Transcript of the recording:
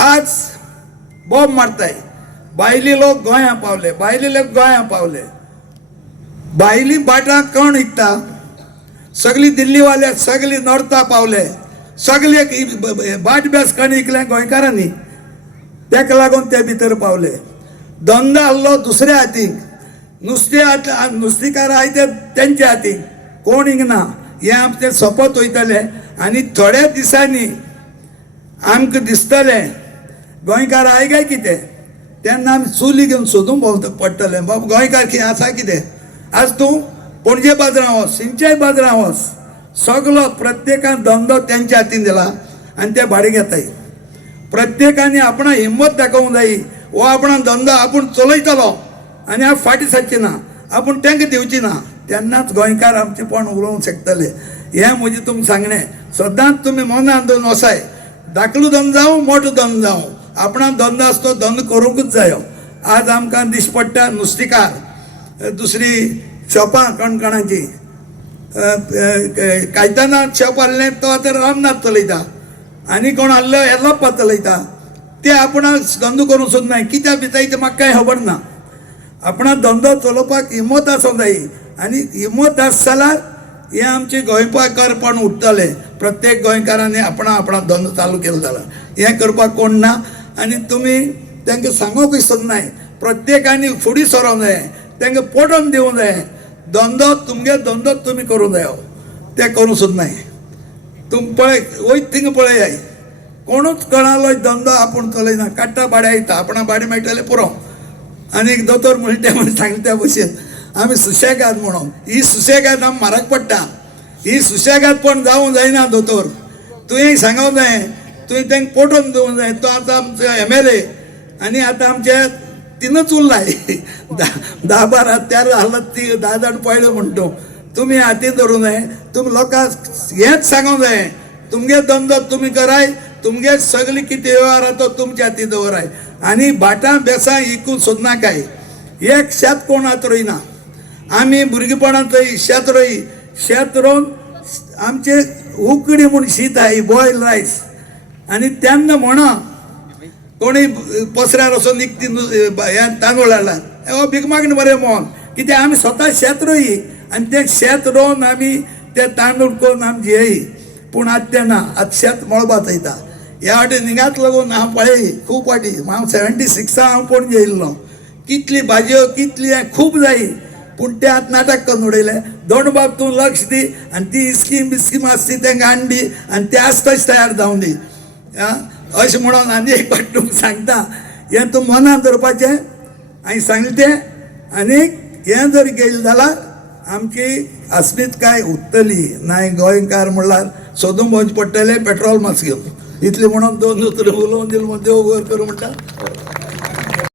आज बॉम्ब मारताय. भायले लोक गोंया पावले, भायले लोक गोंया पावले. भायली बाटा कोण विकता? सगळी दिल्लीवाले, सगळी नॉर्था पावले. सगळे बाट बेस कोण विकले? गोंयकारांनी. तेका लागून ते भितर पावले. धंदो आसलो दुसऱ्या हातीक, नुस्तेकार आहाय ते तेंच्या हातीक. कोण इंगना हे आमचे सोपत वयतले. आनी थोड्या दिसांनी आमकां दिसतले गोंयकार आहाय काय कितें. तेन्ना आमी चुली घेवन सोदूंक पडटले बाबा गोंयकार कितें आसा कितें. आज तूं पणजे बाजारां वच, सिंचाय बाजारां वच, सगलो प्रत्येकान धंदो तेंच्या हातीन दिला आनी ते भाडे घेताय. प्रत्येकानी आपणा हिम्मत दाखोवंक जायी. हो आपणा धंदो आपूण चलयतलो आनी हांव फाटीं सरचें ना, आपूण तेंकां दिवची ना. तेन्नाच गोंयकार आमचे पण उलोवंक शकतले. हें म्हजें तुमकां सांगणें. सदांच तुमी मनान दवरून वसाय. धाकलो धंदो जावं मोठो धंदो जावं, आपणा धंदो आसा तो धंदो करूंकूच जायो. आज आमकां दिश्ट पडटा नुस्तेकार, दुसरी शॉपां कोणकोणाची. कायताना शॉप आहलें तो आतां रामनाथ चलयता आनी कोण आहलो येल्लप्पा चलयता. ते आपणाक धंदो करूंक सोदनाय. कित्याक भिताय तें म्हाका कांय खबर ना. आपणा धंदो चलोवपाक हिम्मत आसूंक जायी. आनी हिम्मत आसा जाल्यार हे आमचे गोंयकारपण उरतले. प्रत्येक गोंयकारांनी आपणा धंदो चालू केलो जाल्यार हें करपाक कोण ना. आनी तुमी तांकां सांगोकूय सोदनाय. प्रत्येकानी फुडें सरोंक जाय, तांकां पटोवन दिवंक जाय. धंदो तुमगे धंदो तुमी करूंक जायो. ते करूंक सोदनाय. तुम पळय वयत थिंगा पळयाय, कोणूच कोणालो धंदो आपूण चलयना. काडटा भाड्या येता, आपणा भाडें मेळटलें पुरो. आनी दोतोर म्हणटा म्हण सांगले त्या भशेन आमी सुशेगाद म्हणून. ही सुशेगाद आमकां म्हारग पडटा. ही सुशेगादपण जावंक जायना. दोतोर तुवें सांगूंक जाय, तुवें तांकां पटोवन दिवंक जाय. तो आतां आमचो MLA आनी आतां आमचे 3च उरलाय. 10-12 तेरा आहलो 10 जाण पळयलो म्हणटो. तुमी हातीन धरूंक जाय. तुमी लोकांक हेंच सांगूंक जाय, तुमगे धंदो तुमी कराय, तुमगे सगळी कितें वेव्हार आसा तो तुमच्या हातीन दवराय. आनी भाटां बेसां विकूंक सोदनाकाय. एक शेत कोण आतां रोयना. आमी भुरगेपणांत शेत रोयी. शेत रोवन आमचे उकडी म्हूण शीत आहाय, बॉयल रायस. आनी तेन्ना म्हणा कोणी पसऱ्यार वचून निकती हें तांदूळ हाडला, हो भीक मागणी बरें मोल. कित्याक आमी स्वता शेत रोयी आनी तें शेत रोवन आमी ते तांदूळ करून आमी जियेयी. पूण आतां तें ना. आतां शेत मळबात वयता. ह्या वाटेन हिंगात लागून हांव पळय खूब फाटी. हांव 76 हांव पणजे येयल्लो. कितली भाजयो कितली खूब जायी. पूण ते आतां नाटक करून उडयले. दोन बाब तूं लक्ष दी आनी ती स्कीम आसता तांकां हाडून दी आनी ते आसा तशें तयार जावन दी. अशें म्हणून आनी एक फावट तुमकां सांगता, हें तूं मनान धरपाचें. हांवें सांगलें तें. आनीक हें जर गेलें जाल्यार आमची अस्मितकाय उरतली. नाय गोंयकार म्हणल्यार सोदूंक वचचें पडटलें पेट्रोल मातशें घेवन. इतलें म्हणून 2 उतर उलोवन दिलें. देव बरें करूं म्हणटा.